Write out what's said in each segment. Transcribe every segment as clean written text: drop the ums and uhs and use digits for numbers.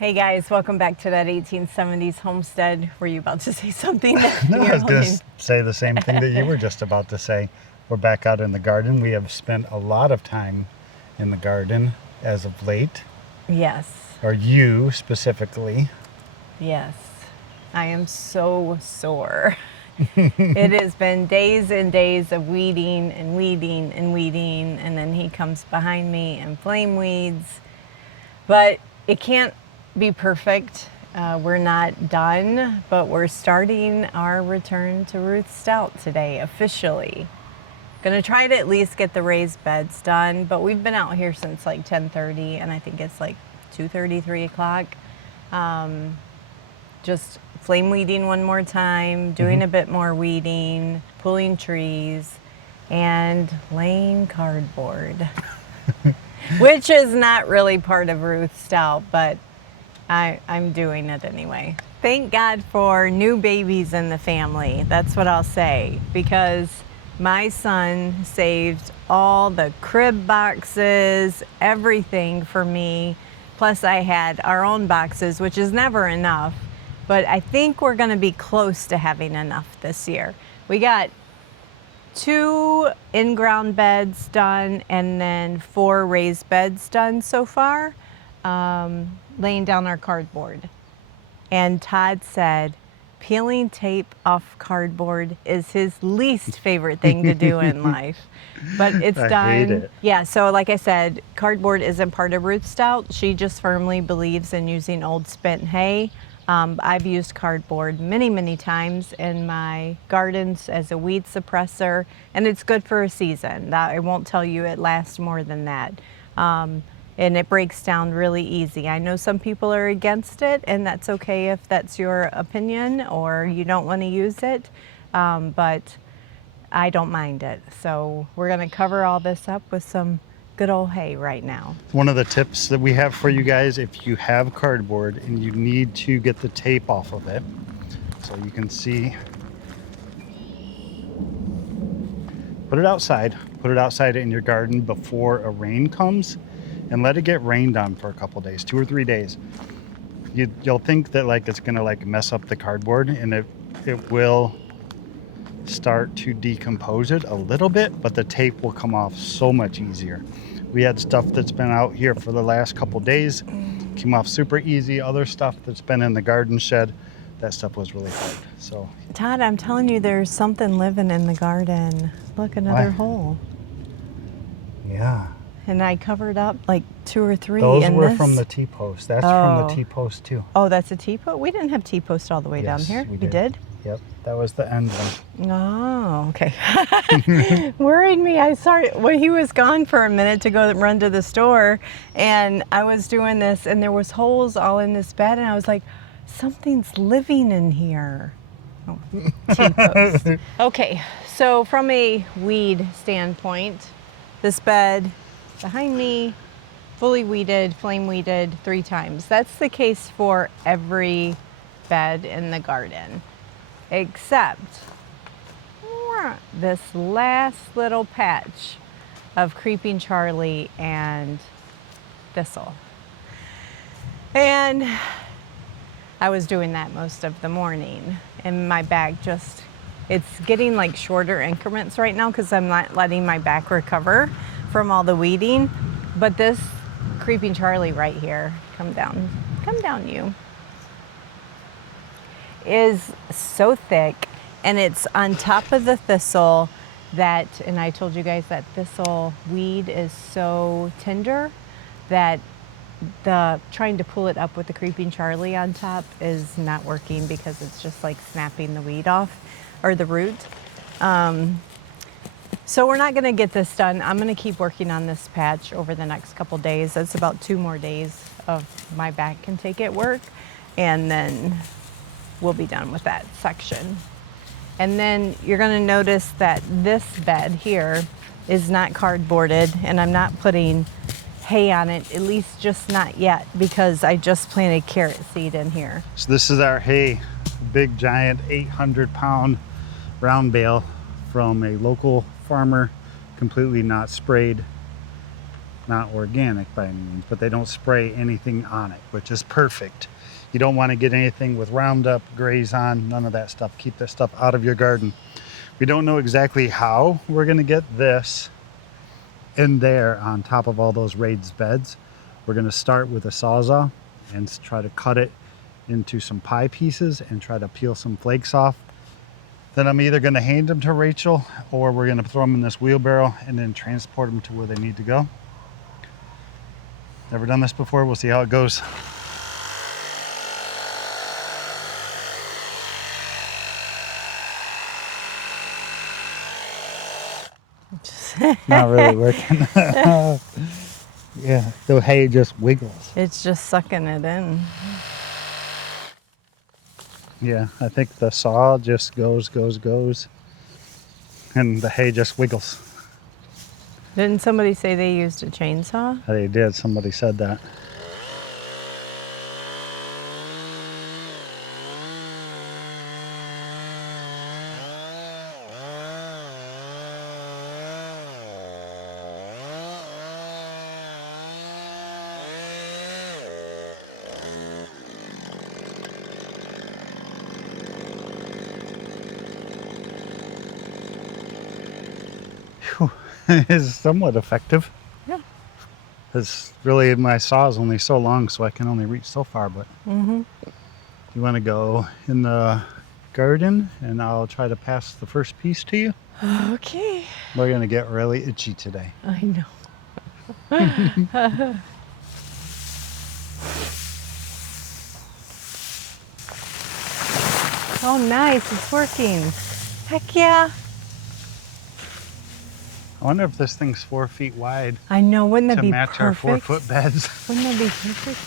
Hey guys, welcome back to that 1870s homestead. Were you about to say something? No, I was going to say the same thing that you were just about to say. We're back out in the garden. We have spent a lot of time in the garden as of late. Yes. Or you specifically. Yes. I am so sore. It has been days and days of weeding and weeding and weeding, and then he comes behind me and flame weeds. But it can't be perfect. We're not done, but we're starting our return to Ruth Stout today officially. Gonna try to at least get the raised beds done, but we've been out here since like 10:30, and I think it's like 2:30, 3 o'clock. Just flame weeding one more time, doing a bit more weeding, pulling trees, and laying cardboard, which is not really part of Ruth Stout, but I'm doing it anyway. Thank God for new babies in the family. That's what I'll say, because my son saved all the crib boxes, everything for me. Plus I had our own boxes, which is never enough, but I think we're gonna be close to having enough this year. We got 2 in-ground beds done and then 4 raised beds done so far. Laying down our cardboard. And Todd said peeling tape off cardboard is his least favorite thing to do in life. But it's done. I hate it. Yeah, so like I said, cardboard isn't part of Ruth Stout. She just firmly believes in using old spent hay. I've used cardboard many times in my gardens as a weed suppressor, and it's good for a season. I won't tell you it lasts more than that. And it breaks down really easy. I know some people are against it, and that's okay if that's your opinion or you don't want to use it, but I don't mind it. So we're gonna cover all this up with some good old hay right now. One of the tips that we have for you guys, if you have cardboard and you need to get the tape off of it, so you can see, put it outside in your garden before a rain comes, and let it get rained on for a couple days, 2 or 3 days. You'll think that like it's gonna like mess up the cardboard, and it will start to decompose it a little bit, but the tape will come off so much easier. We had stuff that's been out here for the last couple days, came off super easy. Other stuff that's been in the garden shed, that stuff was really hard. So Todd, I'm telling you, there's something living in the garden. Look, another hole. Yeah. And I covered up like 2 or 3 Those in were this. from the T-post. That's from the T-post too. Oh, that's a T-post? We didn't have T-post all the way down here. We did? Yep, that was the end one. Oh, okay. Worried me. I saw well, he was gone for a minute to go run to the store, and I was doing this, and there was holes all in this bed, and I was like, something's living in here. Oh, T-post. Okay, so from a weed standpoint, this bed behind me, fully weeded, flame weeded 3 times. That's the case for every bed in the garden, except this last little patch of Creeping Charlie and Thistle. And I was doing that most of the morning, and my back it's getting like shorter increments right now because I'm not letting my back recover from all the weeding. But this Creeping Charlie right here, come down you, is so thick, and it's on top of the thistle that, and I told you guys that thistle weed is so tender that trying to pull it up with the Creeping Charlie on top is not working because it's just like snapping the weed off, or the root. So we're not gonna get this done. I'm gonna keep working on this patch over the next couple days. That's about 2 more days of my back can take at work, and then we'll be done with that section. And then you're gonna notice that this bed here is not cardboarded, and I'm not putting hay on it, at least just not yet, because I just planted carrot seed in here. So this is our hay, big giant 800-pound round bale from a local farmer, completely not sprayed. not organic by any means, but they don't spray anything on it, which is perfect. You don't want to get anything with Roundup, Graze on, none of that stuff. Keep that stuff out of your garden. We don't know exactly how we're going to get this in there on top of all those raised beds. We're going to start with a Sawzall and try to cut it into some pie pieces and try to peel some flakes off. Then I'm either going to hand them to Rachel or we're going to throw them in this wheelbarrow and then transport them to where they need to go. Never done this before. We'll see how it goes. Not really working. Yeah, the hay just wiggles. It's just sucking it in. Yeah, I think the saw just goes, and the hay just wiggles. Didn't somebody say they used a chainsaw? They did, somebody said that. Is somewhat effective. Yeah. It's really, my saw is only so long, so I can only reach so far, but you want to go in the garden and I'll try to pass the first piece to you. Okay. We're going to get really itchy today. I know. Oh, nice. It's working. Heck yeah. I wonder if this thing's 4 feet wide I know. Wouldn't that to be match perfect? our 4 foot beds. Wouldn't that be perfect?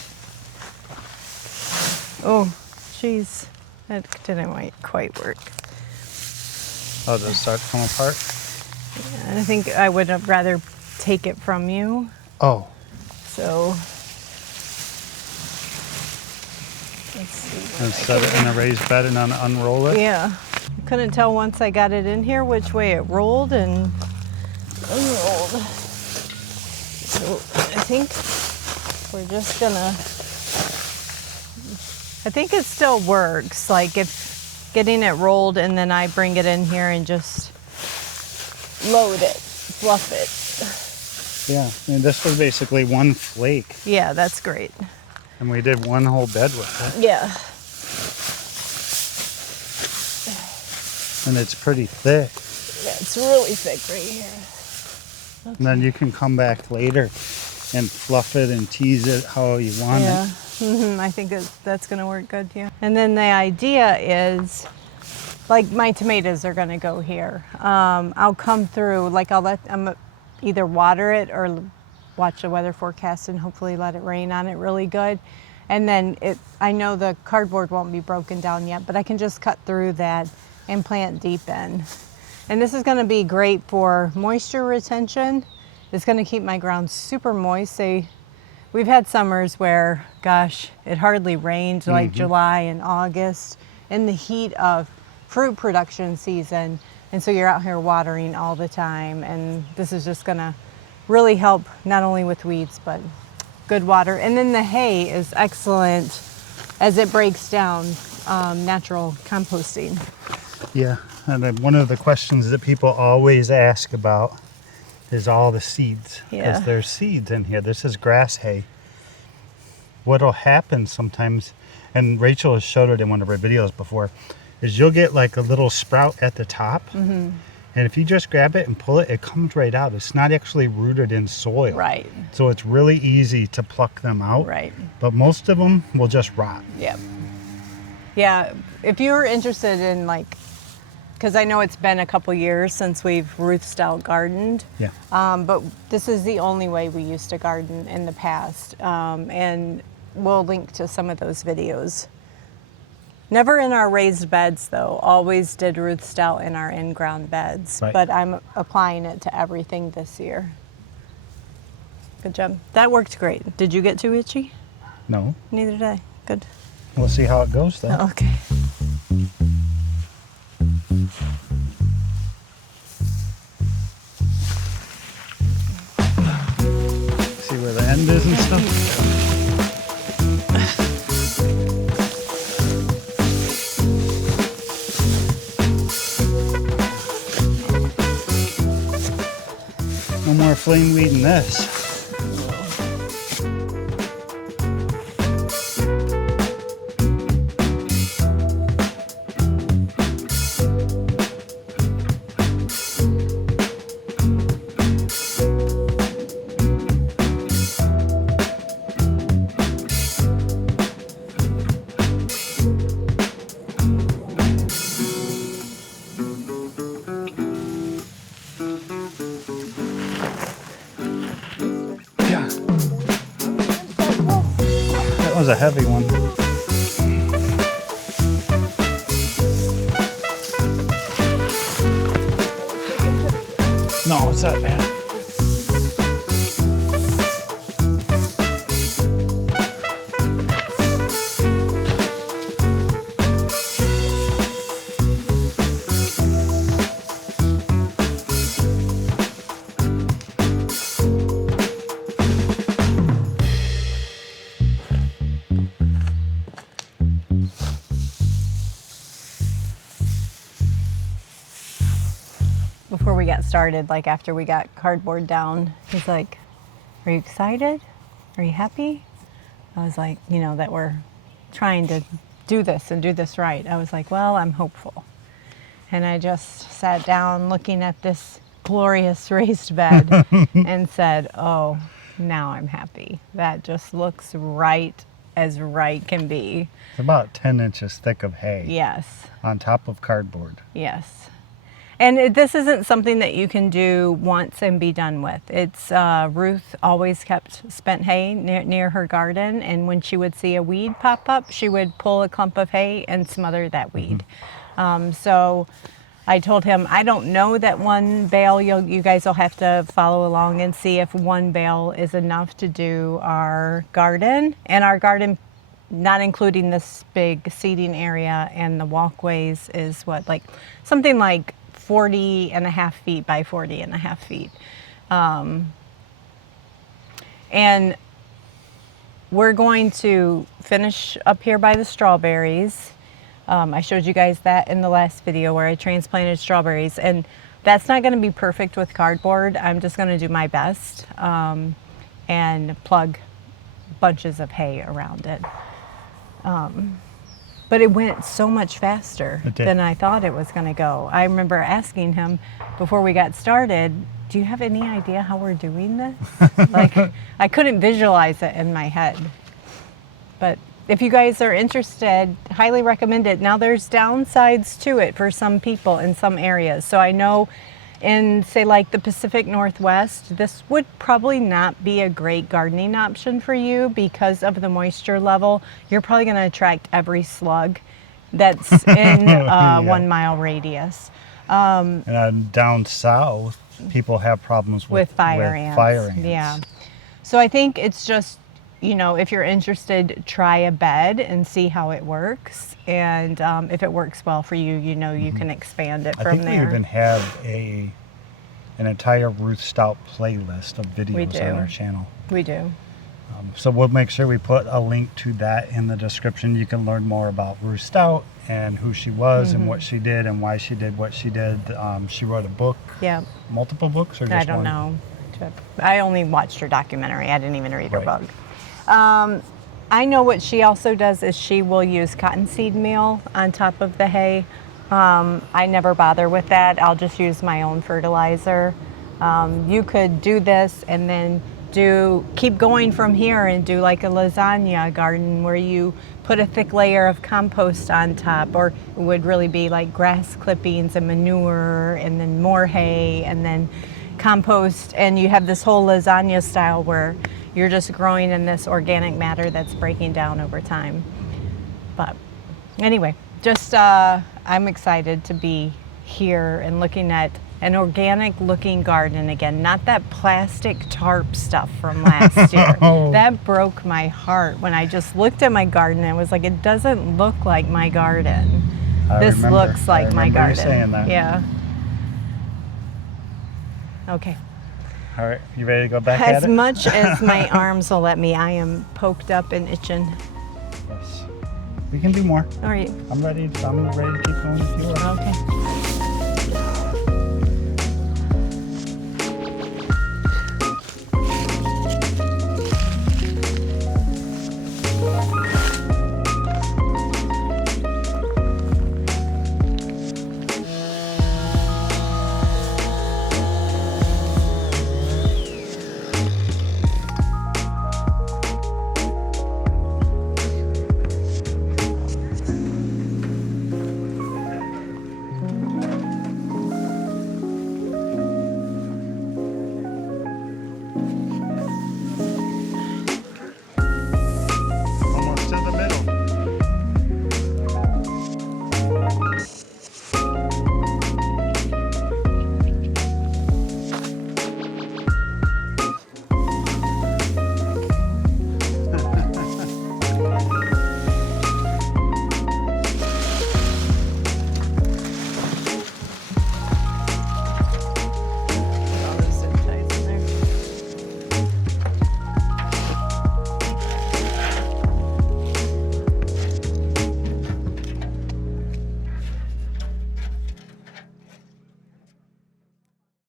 Oh, jeez. That didn't quite work. Oh, does it start to come apart? And I think I would have rather take it from you. Oh. So let's see. And set it in a raised bed and unroll it? Yeah. I couldn't tell once I got it in here which way it rolled and unrolled. So I think we're just gonna, I think it still works. Like if getting it rolled and then I bring it in here and just load it, fluff it. Yeah, I mean, this was basically one flake. Yeah, that's great. And we did one whole bed with it. Yeah. And it's pretty thick. Yeah, it's really thick right here. And then you can come back later and fluff it and tease it how you want Yeah. it. I think that's going to work good, yeah. And then the idea is, like my tomatoes are going to go here. I'll come through, like I'm either water it or watch the weather forecast and hopefully let it rain on it really good. And then I know the cardboard won't be broken down yet, but I can just cut through that and plant deep in. And this is going to be great for moisture retention. It's going to keep my ground super moist. We've had summers where, gosh, it hardly rained, like July and August, in the heat of fruit production season. And so you're out here watering all the time. And this is just going to really help not only with weeds, but good water. And then the hay is excellent as it breaks down, natural composting. Yeah, and then one of the questions that people always ask about is all the seeds. Yeah. Because there's seeds in here. This is grass hay. What'll happen sometimes, and Rachel has showed it in one of her videos before, is you'll get like a little sprout at the top. And if you just grab it and pull it, it comes right out. It's not actually rooted in soil. Right. So it's really easy to pluck them out. Right. But most of them will just rot. Yep. Yeah, if you're interested in because I know it's been a couple years since we've Ruth Stout gardened. Yeah. But this is the only way we used to garden in the past. And we'll link to some of those videos. Never in our raised beds though, always did Ruth Stout in our in-ground beds. Right. But I'm applying it to everything this year. Good job. That worked great. Did you get too itchy? No. Neither did I. Good. We'll see how it goes then. Oh, okay. flame weeding this. That was a heavy one. No, it's not bad. Before we got started, like after we got cardboard down, he's like, "Are you excited? Are you happy?" I was like, you know, that we're trying to do this and do this right. I was like, well, I'm hopeful. And I just sat down looking at this glorious raised bed and said, oh, now I'm happy. That just looks right as right can be. It's about 10 inches thick of hay. Yes. On top of cardboard. Yes. And this isn't something that you can do once and be done with. It's Ruth always kept spent hay near her garden, and when she would see a weed pop up, she would pull a clump of hay and smother that weed. So I told him, I don't know that one bale, you guys will have to follow along and see if one bale is enough to do our garden. And our garden, not including this big seating area and the walkways, is what, like something like 40.5 feet by 40.5 feet. And we're going to finish up here by the strawberries. I showed you guys that in the last video where I transplanted strawberries, and that's not going to be perfect with cardboard. I'm just going to do my best and plug bunches of hay around it. But it went so much faster than I thought it was going to go. I remember asking him before we got started, do you have any idea how we're doing this? Like, I couldn't visualize it in my head. But if you guys are interested, highly recommend it. Now there's downsides to it for some people in some areas. So I know in, say, like the Pacific Northwest, this would probably not be a great gardening option for you because of the moisture level. You're probably going to attract every slug that's in a 1 mile radius. And down south, people have problems with fire ants. Fire ants. Yeah. So I think it's just, you know, if you're interested, try a bed and see how it works. And if it works well for you, you know, you can expand it from there. I think we even have an entire Ruth Stout playlist of videos on our channel. We do. So we'll make sure we put a link to that in the description. You can learn more about Ruth Stout and who she was and what she did and why she did what she did. She wrote a book. Yeah. Multiple books or just one? I don't know. I only watched her documentary. I didn't even read her book. I know what she also does is she will use cottonseed meal on top of the hay. I never bother with that. I'll just use my own fertilizer. You could do this and then keep going from here and do like a lasagna garden where you put a thick layer of compost on top, or it would really be like grass clippings and manure and then more hay and then compost, and you have this whole lasagna style where you're just growing in this organic matter that's breaking down over time. But anyway, just I'm excited to be here and looking at an organic looking garden again, not that plastic tarp stuff from last year. That broke my heart when I just looked at my garden and was like, it doesn't look like my garden. This looks like my garden. You saying that. Yeah. Okay. All right, you ready to go back at it? As much as my arms will let me, I am poked up and itching. Yes. We can do more. All right. I'm ready to keep going if you are. Okay.